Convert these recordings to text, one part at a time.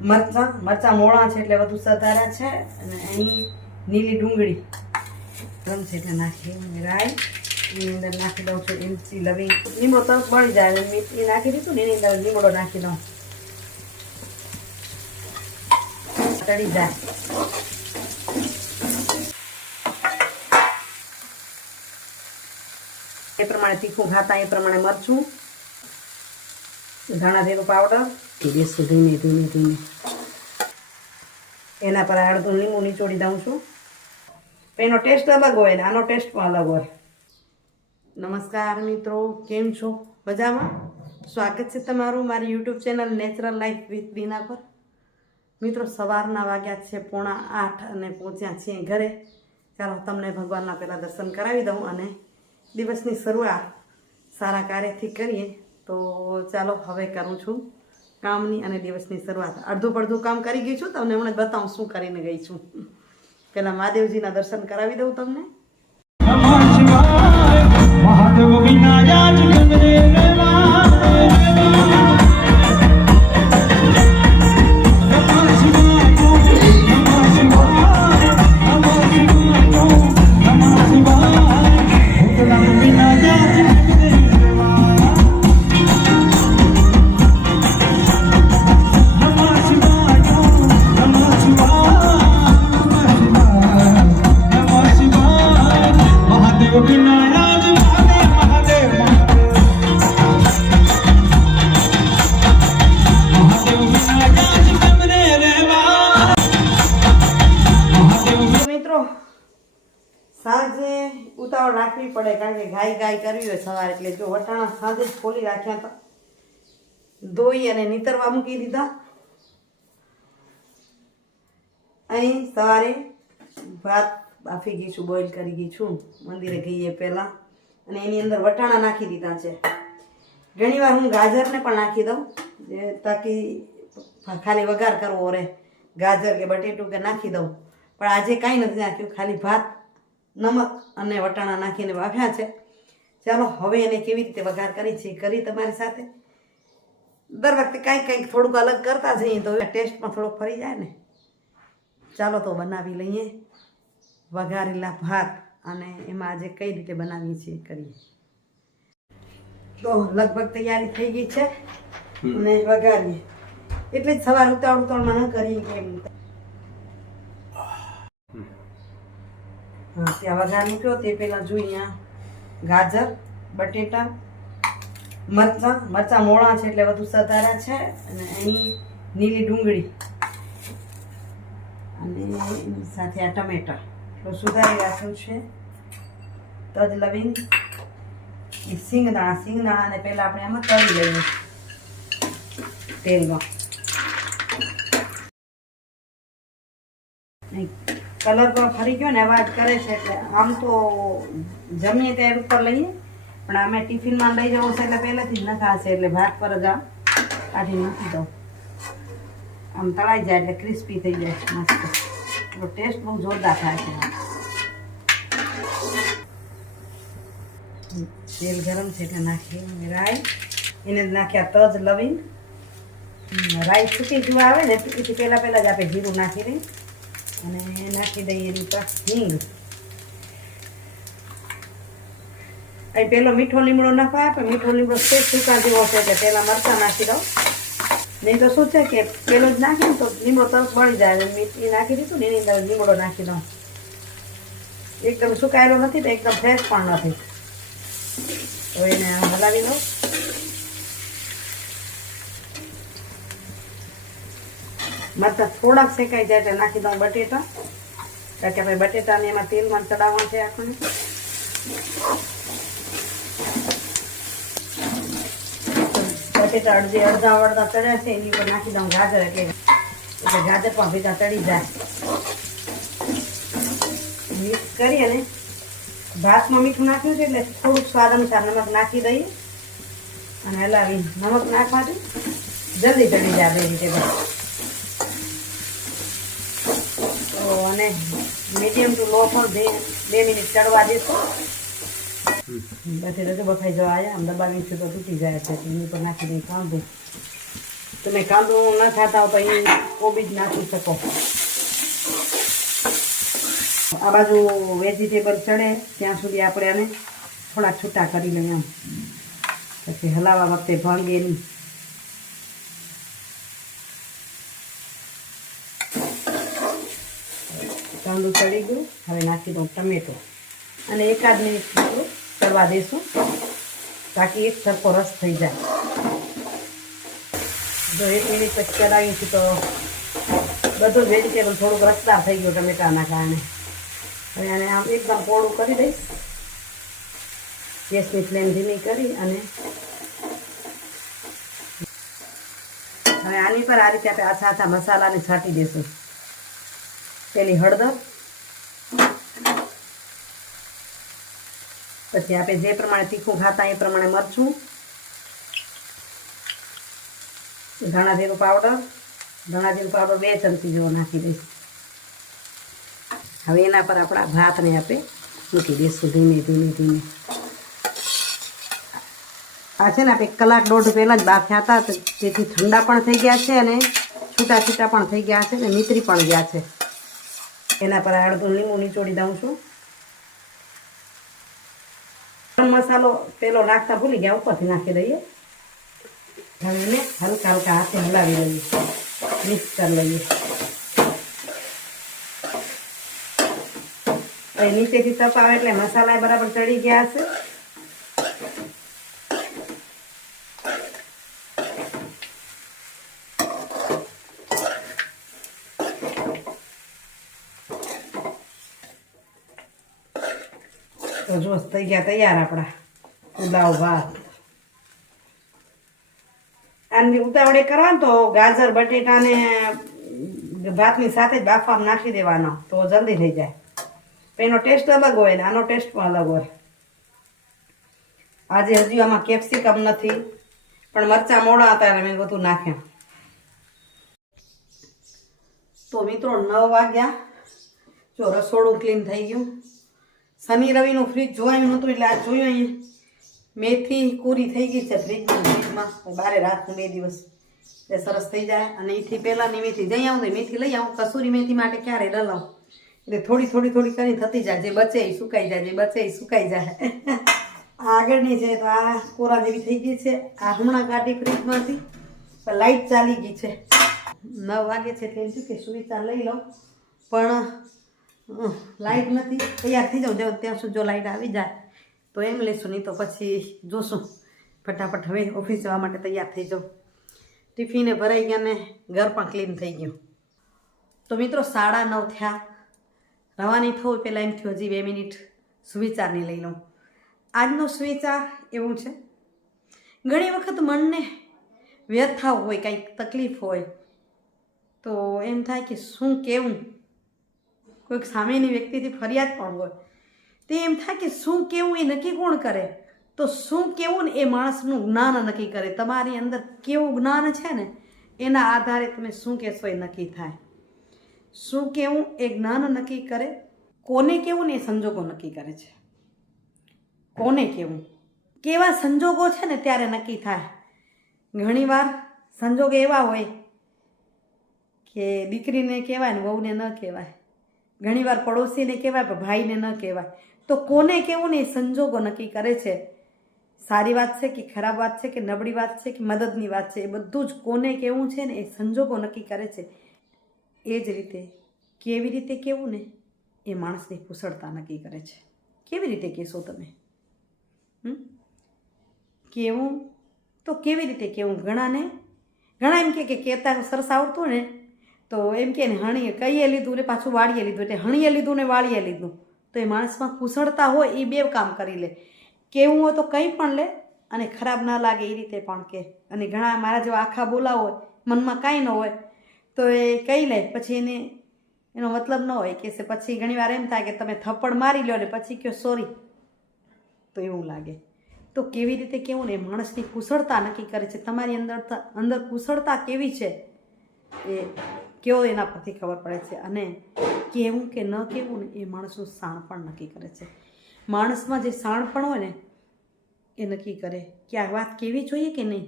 મરચા મોળા છે એટલે વધુ સધારા છે અને અહીં નીલી ડુંગળી ગરમ છે એટલે નાખી રાઈ એની અંદર નાખી દઉં છું ઇમસી લવિંગ લીમડો તરત બળી જાય મીઠી નાખી દીધું ને એની અંદર લીમડો નાખી દઉં ચડી જાય એ પ્રમાણે તીખું ખાતા એ પ્રમાણે મરચું ધાણા જીરું પાવડર દેશું ધીમે ધીમે ધીમે એના પર અડધું લીંબુ નીચોડી દઉં છું એનો ટેસ્ટ અલગ હોય ને આનો ટેસ્ટ પણ અલગ હોય નમસ્કાર મિત્રો કેમ છો મજામાં સ્વાગત છે તમારું મારી YouTube channel natural life with Bina પર મિત્રો સવારના વાગ્યા છે 7:45 અને પહોંચ્યા છીએ ઘરે ચાલો તમને ભગવાનના પહેલાં દર્શન કરાવી દઉં અને દિવસની શરૂઆત સારા કાર્યથી કરીએ તો ચાલો હવે કરું છું કામની અને દિવસની શરૂઆત અડધું પડધું કામ કરી ગઈ છું તમને હમણાં બતાવું શું કરીને ગઈ છું પહેલાં મહાદેવજીના દર્શન કરાવી દઉં તમને મહાદેવ સાંજે ઉતાવળ રાખવી પડે કારણ કે ગાય કરવી હોય સવારે એટલે જો વટાણા સાંજે જ ખોલી રાખ્યા હતા ધોઈ અને નીતરવા મૂકી દીધા અહીં સવારે ભાત બાફી ગઈ છું બોઇલ કરી ગઈ છું મંદિરે ગઈએ પહેલાં અને એની અંદર વટાણા નાખી દીધા છે ઘણીવાર હું ગાજરને પણ નાખી દઉં જે તાકી ખાલી વઘાર કરવો રહે ગાજર કે બટેટું કે નાખી દઉં પણ આજે કાંઈ નથી નાખ્યું ખાલી ભાત નમક અને વટાણા નાખીને બાફ્યા છે ચાલો હવે એને કેવી રીતે વઘાર કરી છે કરી તમારી સાથે દર વખતે કાંઈક થોડુંક અલગ કરતા જઈએ તો ટેસ્ટમાં થોડોક ફરી જાય ને ચાલો તો બનાવી લઈએ વઘારેલા ભાત અને એમાં આજે કઈ રીતે બનાવીએ છીએ કરીએ તો લગભગ તૈયારી થઈ ગઈ છે અને વઘારીએ એટલે જ સવાર ઉતાવળમાં ન કરીએ કેમ ત્યાં વઘાર મૂક્યો તે પહેલાં જોઈએ ગાજર બટેટા મરચા મોળા છે એટલે વધુ સધારા છે અને અહીં નીલી ડુંગળી અને એની સાથે આ ટમેટા તો સુધારી રાખ્યું છે તજ લવિંગ સિંગદાણાને પહેલાં આપણે આમાં તળી લઈએ તેલમાં કલર પણ ફરી ગયો ને અવાજ કરે છે એટલે આમ તો જમીએ ત્યારે ઉપર લઈએ પણ અમે ટિફિનમાં લઈ જવું છે એટલે પહેલેથી જ નખાશે એટલે ભાત પર જ આમ કાઢી મૂકી દઉં આમ તળાઈ જાય એટલે ક્રિસ્પી થઈ જાય મસ્ત એનો ટેસ્ટ બહુ જોરદાર થાય છે તેલ ગરમ છે એટલે નાખીએ રાઈ એને નાખ્યા તજ લવિંગ રાઈ છૂટી જોવા આવે ને એથી પહેલાં જ આપણે જીરું નાખી દઈએ અને નાખી દઈએ એની પર હિંગ અહીં પેલો મીઠો લીમડો નાખવા પણ મીઠો લીમડો સેજ સૂકા જેવો છે એટલે પહેલાં મરચાં નાખી દઉં નહીં તો શું છે કે પેલો જ નાખીએ ને તો લીમડો તરત બળી જાય મીઠી નાખી દીધું ને એની અંદર લીમડો નાખી દઉં એકદમ સુકાયેલો નથી તો એકદમ ફ્રેશ પણ નથી તો એને હલાવી દઉં મરચાં થોડાક શેકાઈ જાય એટલે નાખી દઉં બટેટા કારણ કે ભાઈ બટેટાને એમાં તેલમાં ચડાવવાનું છે આપણને બટેટા અડધા ચડ્યા છે એની ઉપર નાખી દઉં ગાજર એટલે ગાજર પણ ભેગા ચડી જાય મિક્સ કરી અને ભાતમાં મીઠું નાખ્યું છે એટલે થોડુંક સ્વાદ અનુસાર નમક નાખી દઈએ અને હલાવી નમક નાખવાથી જલ્દી ચડી જાય બે રીતે બસ અને મીડિયમ ટુ લો પર 2 મિનિટ ચડવા દેશું બટેટા તો બફાઈ જવા આવ્યા આમ દબાવી છે તો તૂટી જાય છે એની ઉપર નાખી દઈએ કાંદો તમે કાંદો ન ખાતા હો તો એ કોબી જ નાખી શકો. આ બાજુ વેજીટેબલ ચડે ત્યાં સુધી આપણે આને થોડા છૂટા કરી લઈએ આમ, પછી હલાવવા વખતે ભાંગે નહીં. કાંદું ચડી ગયું. હવે નાખી દઉં ટમેટો અને એકાદ મિનિટ ચડવા દઈશું તાકી એક સરખો રસ થઈ જાય. જો 1 મિનિટ પછી ચડાવીશું તો બધું જ વેજીટેબલ થોડુંક રસદાર થઈ ગયું ટમેટાના કારણે. હવે આને આમ એકદમ પોળું કરી દઈશ. ગેસની ફ્લેમ ધીમી કરી અને હવે આની પર આ રીતે આપણે આછા આછા મસાલાને છાંટી દઈશું. પેલી હળદર, પછી આપણે જે પ્રમાણે તીખું ખાતા એ પ્રમાણે મરચું, ધાણા જીરું પાવડર 2 ચમચી જેવો નાખી દઈશ. હવે એના પર આપણા ભાતને આપણે મૂકી દઈશું ધીમે ધીમે ધીમે. આ છે ને આપણે 1 કલાક 1.5 પહેલાં જ બાફ્યા હતા, તેથી ઠંડા પણ થઈ ગયા છે અને છૂટા છૂટા પણ થઈ ગયા છે ને નીતરી પણ ગયા છે. એના પર અડધું લીંબુ નીચોડી દઉં છું. મસાલો પેલો નાખતા ભૂલી ગયા, ઉપરથી નાખી દઈએ. હવે એને હલકા હલકા હાથે હલાવી લઈએ, મિક્સ કરી લઈએ. નીચેથી તપ આવે એટલે મસાલા બરાબર ચડી ગયા હશે. તો જો થઈ ગયા તૈયાર આપણા પુલાવ ભાત. આની ઉતાવળે કરવાનું તો ગાજર બટેટાને ભાતની સાથે જ બાફવામાં નાખી દેવાનો તો જલ્દી થઈ જાય. એનો ટેસ્ટ અલગ હોય ને આનો ટેસ્ટ પણ અલગ હોય. આજે હજી આમાં કેપ્સિકમ નથી, પણ મરચાં મોડા હતા એટલે મેં બધું નાખ્યા. તો મિત્રો 9 વાગ્યા. જો રસોડું ક્લીન થઈ ગયું. શનિ રવિનું ફ્રીજ જોવાયું નહોતું એટલે આ જોયું. અહીંયા મેથી પૂરી થઈ ગઈ છે ફ્રીજમાં બારે રાખું 2 દિવસ એટલે સરસ થઈ જાય. અને એથી પહેલાંની મેથી જઈ આવું તો મેથી લઈ આવું. કસૂરી મેથી માટે ક્યારે ડલાવું એટલે થોડી થોડી થોડી કરીને થતી જાય. જે બચે એ સુકાઈ જાય, જે બચે એ સુકાઈ જાય. આ આગળની છે તો આ કોરા જેવી થઈ ગઈ છે. આ હમણાં કાઢી ફ્રીજમાંથી, લાઇટ ચાલી ગઈ છે. 9 વાગે છે એટલે એમ થયું કે સુવિચા લઈ લઉં, પણ લાઇટ નથી. તૈયાર થઈ જાઉં ત્યાં સુધી જો લાઇટ આવી જાય તો એમ લઈશું, નહીં તો પછી જોશું. ફટાફટ હવે ઓફિસ જવા માટે તૈયાર થઈ જાઉં. ટિફિને ભરાઈ ગયા ને ઘર પણ ક્લીન થઈ ગયું. તો મિત્રો 9:30 થયા. રવાની થવું પહેલાં એમ થયું હજી 2 મિનિટ સુવિચારની લઈ લઉં. આજનો સુવિચાર એવું છે, ઘણી વખત મનને વ્યથા હોય, કંઈક તકલીફ હોય તો એમ થાય કે શું કહેવું. કોઈક સામેની વ્યક્તિથી ફરિયાદ પણ હોય તો એમ થાય કે શું કહેવું એ નક્કી કોણ કરે? તો શું કહેવું ને એ માણસનું જ્ઞાન નક્કી કરે. તમારી અંદર કેવું જ્ઞાન છે ને એના આધારે તમે શું કહેશો એ નક્કી થાય. શું કહેવું એ જ્ઞાન નક્કી કરે. કોને કહેવું ને એ સંજોગો નક્કી કરે છે. કોને કહેવું, કેવા સંજોગો છે ને ત્યારે નક્કી થાય. ઘણીવાર સંજોગ એવા હોય કે દીકરીને કહેવાય ને વહુને ન કહેવાય. ઘણીવાર પડોશીને કહેવાય પણ ભાઈને ન કહેવાય. તો કોને કહેવું ને એ સંજોગો નક્કી કરે છે. સારી વાત છે કે ખરાબ વાત છે કે નબળી વાત છે કે મદદની વાત છે, એ બધું જ કોને કહેવું છે ને એ સંજોગો નક્કી કરે છે. એ જ રીતે કેવી રીતે કહેવું ને એ માણસની કુશળતા નક્કી કરે છે. કેવી રીતે કહેશો તમે? કહેવું તો કેવી રીતે કહેવું? ઘણા એમ કે કહેતા સરસ આવડતું ને તો એમ કે ને હણીએ કહીએ લીધું ને પાછું વાળીએ લીધું, એટલે હણીએ લીધું ને વાળીએ લીધું. તો એ માણસમાં કુશળતા હોય એ 2 કામ કરી લે. કહેવું હોય તો કંઈ પણ લે અને ખરાબ ના લાગે એ રીતે પણ કહે. અને ઘણા મારા જેવા આખા બોલા હોય, મનમાં કાંઈ ન હોય તો એ કહી લે, પછી એનો મતલબ ન હોય કે પછી ઘણીવાર એમ થાય કે તમે થપ્પડ મારી લો ને પછી કહો સોરી, તો એવું લાગે. તો કેવી રીતે કહેવું ને એ માણસની કુશળતા નક્કી કરે છે. તમારી અંદર કુશળતા કેવી છે એ કેવો એના પરથી ખબર પડે છે. અને કહેવું કે ન કહેવું ને એ માણસનું શાણપણ નક્કી કરે છે. માણસમાં જે શાણપણ હોય ને એ નક્કી કરે કે આ વાત કેવી જોઈએ કે નહીં.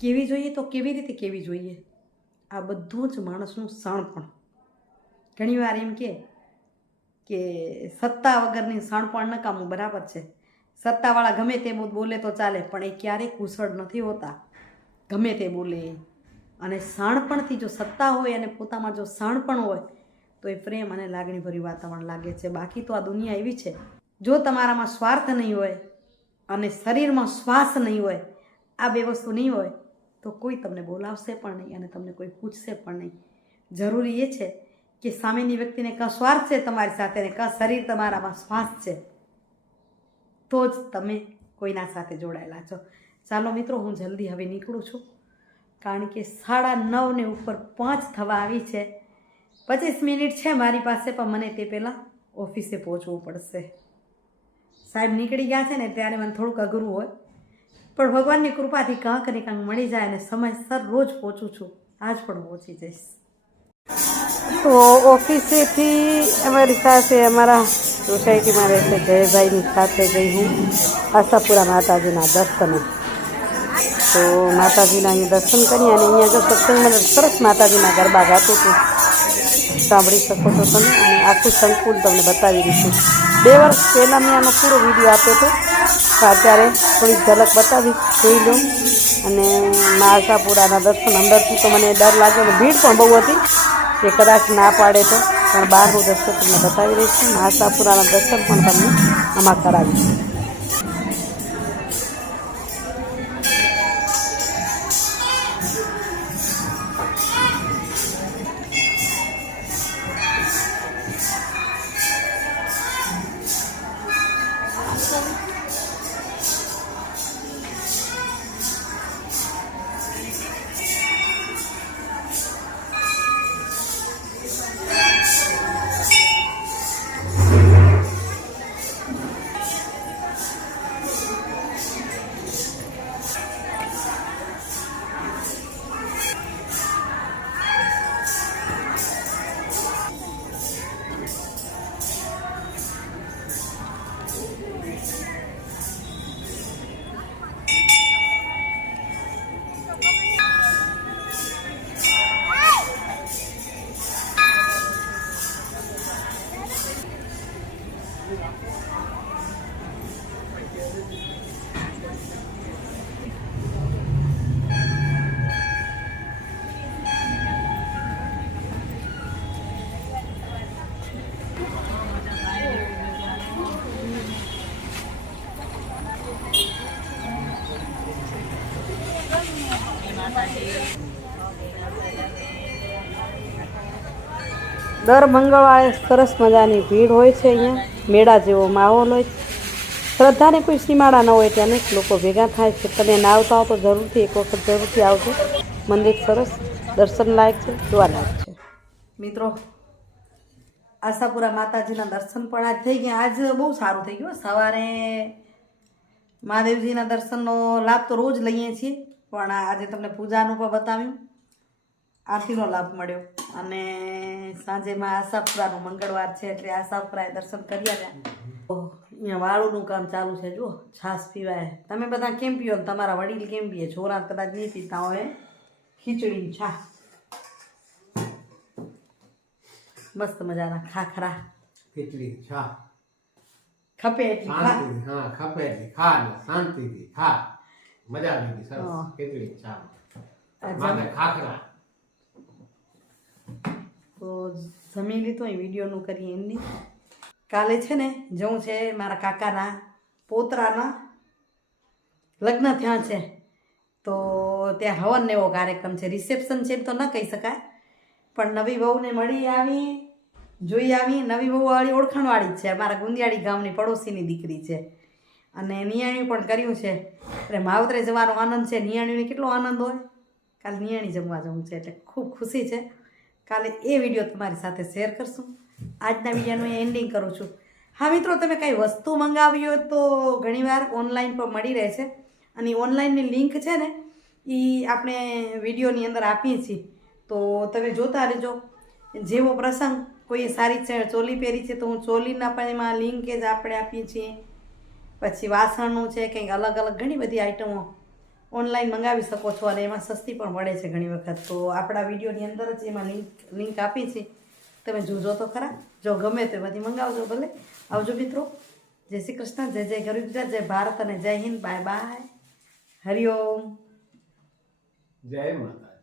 કેવી જોઈએ તો કેવી રીતે કેવી જોઈએ, આ બધું જ માણસનું શાણપણ. ઘણીવાર એમ કે સત્તા વગરની શાણપણ નકામું, બરાબર છે. સત્તાવાળા ગમે તે બોલે તો ચાલે, પણ એ ક્યારેય કુશળ નથી હોતા, ગમે તે બોલે. અને શાણપણથી જો સત્તા હોય અને પોતામાં જો શાણપણ હોય તો એ પ્રેમ અને લાગણીભર્યું વાતાવરણ લાગે છે. બાકી તો આ દુનિયા એવી છે, જો તમારામાં સ્વાર્થ નહીં હોય અને શરીરમાં શ્વાસ નહીં હોય, આ બે વસ્તુ નહીં હોય તો કોઈ તમને બોલાવશે પણ નહીં અને તમને કોઈ પૂછશે પણ નહીં. જરૂરી એ છે કે સામેની વ્યક્તિને કાં સ્વાર્થ છે તમારી સાથે ને કાં શરીર તમારામાં શ્વાસ છે, તો જ તમે કોઈના સાથે જોડાયેલા છો. ચાલો મિત્રો, હું જલ્દી હવે નીકળું છું, કારણ કે 9:30 ને ઉપર 5 થવા આવી છે. 25 મિનિટ છે મારી પાસે, પણ મને તે પહેલાં ઓફિસે પહોંચવું પડશે. સાહેબ નીકળી ગયા છે ને ત્યારે મને થોડુંક અઘરું હોય, પણ ભગવાનની કૃપાથી કાંક ને કાંક મળી જાય અને સમયસર રોજ પહોંચું છું. આજ પણ પહોંચી જઈશ. તો ઓફિસેથી અમારી સાથે અમારા સોસાયટીમાં રહેશે જયભાઈની સાથે ગઈ હું આશાપુરા માતાજીના દર્શને. તો માતાજીના અહીં દર્શન કરી અને અહીંયા જો સત્સંગમાં સરસ માતાજીના ગરબા ગાતું હતું, સાંભળી શકો છો તમે. અને આખું સંકુલ તમને બતાવી દઈશું. 2 વર્ષ પહેલાં મેં આનો પૂરો વિડીયો આપ્યો હતો, તો અત્યારે થોડીક ઝલક બતાવી, જોઈ લો. અને મા આશાપુરાના દર્શન અંદરથી તો મને ડર લાગ્યો અને ભીડ પણ બહુ હતી કે કદાચ ના પાડે તો, પણ બહારનું દર્શન તમને બતાવી દઈશું. મા આશાપુરાના દર્શન પણ તમને આમાં કરાવીશું. દર મંગળવારે સરસ મજાની ભીડ હોય છે. અહીંયા મેળા જેવો માહોલ હોય. શ્રદ્ધાને કોઈ સીમાડા ન હોય ત્યાં અનેક લોકો ભેગા થાય છે. તમે ના આવતા હો તો જરૂરથી એક વખત જરૂરથી આવજો. મંદિર સરસ દર્શન લાયક છે, જોવા લાયક છે. મિત્રો, આશાપુરા માતાજીના દર્શન પણ આજ થઈ ગયા. આજ બહુ સારું થઈ ગયું. સવારે મહાદેવજીના દર્શનનો લાભ તો રોજ લઈએ છીએ, પણ આજે તમને પૂજાનું પણ બતાવ્યું, આરતીનો લાભ મળ્યો. અને સાંજેમાં આશાપુરાનો મંગળવાર છે એટલે આશાપુરાએ દર્શન કર્યા. અહીંયા વાળુનું કામ ચાલુ છે. જુઓ, છાશ પીવાય. તમે બધા કેમ પીઓ? તમારા વડીલ કેમ પીએ? છોરા કદાચ નહીં પીતા હોય. ખીચડી છાશ, મસ્ત મજાના ખાખરા, ખીચડી છાશ, ખપે એટલી ખા. હા, ખપે એટલી ખા, શાંતિથી ખા. મજા આવી ગઈ. સરસ ખીચડી છાશ, માથે ખાખરા. તો જમી લીધું. અહીં વિડીયોનું કરીએ એમની. કાલે છે ને જવું છે મારા કાકાના પોતરાના લગ્ન થયા છે, તો ત્યાં હવન ને એવો કાર્યક્રમ છે. રિસેપ્શન છે એમ તો ન કહી શકાય, પણ નવી વહુને મળી આવી, જોઈ આવી. નવી વહુ વાળી ઓળખાણવાળી જ છે, અમારા ગુંદિયાળી ગામની પડોશીની દીકરી છે. અને નિયાણ્યું પણ કર્યું છે. એટલે માવતરે જવાનો આનંદ છે. નિયાણીને કેટલો આનંદ હોય. કાલે નિયાણી જમવા જવું છે એટલે ખૂબ ખુશી છે. કાલે એ વિડીયો તમારી સાથે શેર કરશું. આજના વિડીયોનું એન્ડિંગ કરું છું. હા મિત્રો, તમે કંઈ વસ્તુ મંગાવી હોય તો ઘણીવાર ઓનલાઈન પર મળી રહે છે. અને ઓનલાઈનની લિંક છે ને એ આપણે વિડીયોની અંદર આપીએ છીએ, તો તમે જોતા રહેજો. જેવો પ્રસંગ, કોઈએ સારી ચોલી પહેરી છે તો હું ચોલીના પણ એમાં લિંક જ આપણે આપીએ છીએ. પછી વાસણનું છે, કંઈક અલગ અલગ ઘણી બધી આઈટમો ઓનલાઈન મંગાવી શકો છો અને એમાં સસ્તી પણ પડે છે ઘણી વખત. તો આપણા વિડીયોની અંદર જ એમાં લિંક આપી છે, તમે જોજો તો ખરા. જો ગમે તો એમાંથી મંગાવજો ભલે. આવજો મિત્રો. જય શ્રી કૃષ્ણ, જય જય ગરવી ગુજરાત, જય ભારત અને જય હિન્દ. Bye bye. હરિઓમ. જય માતા.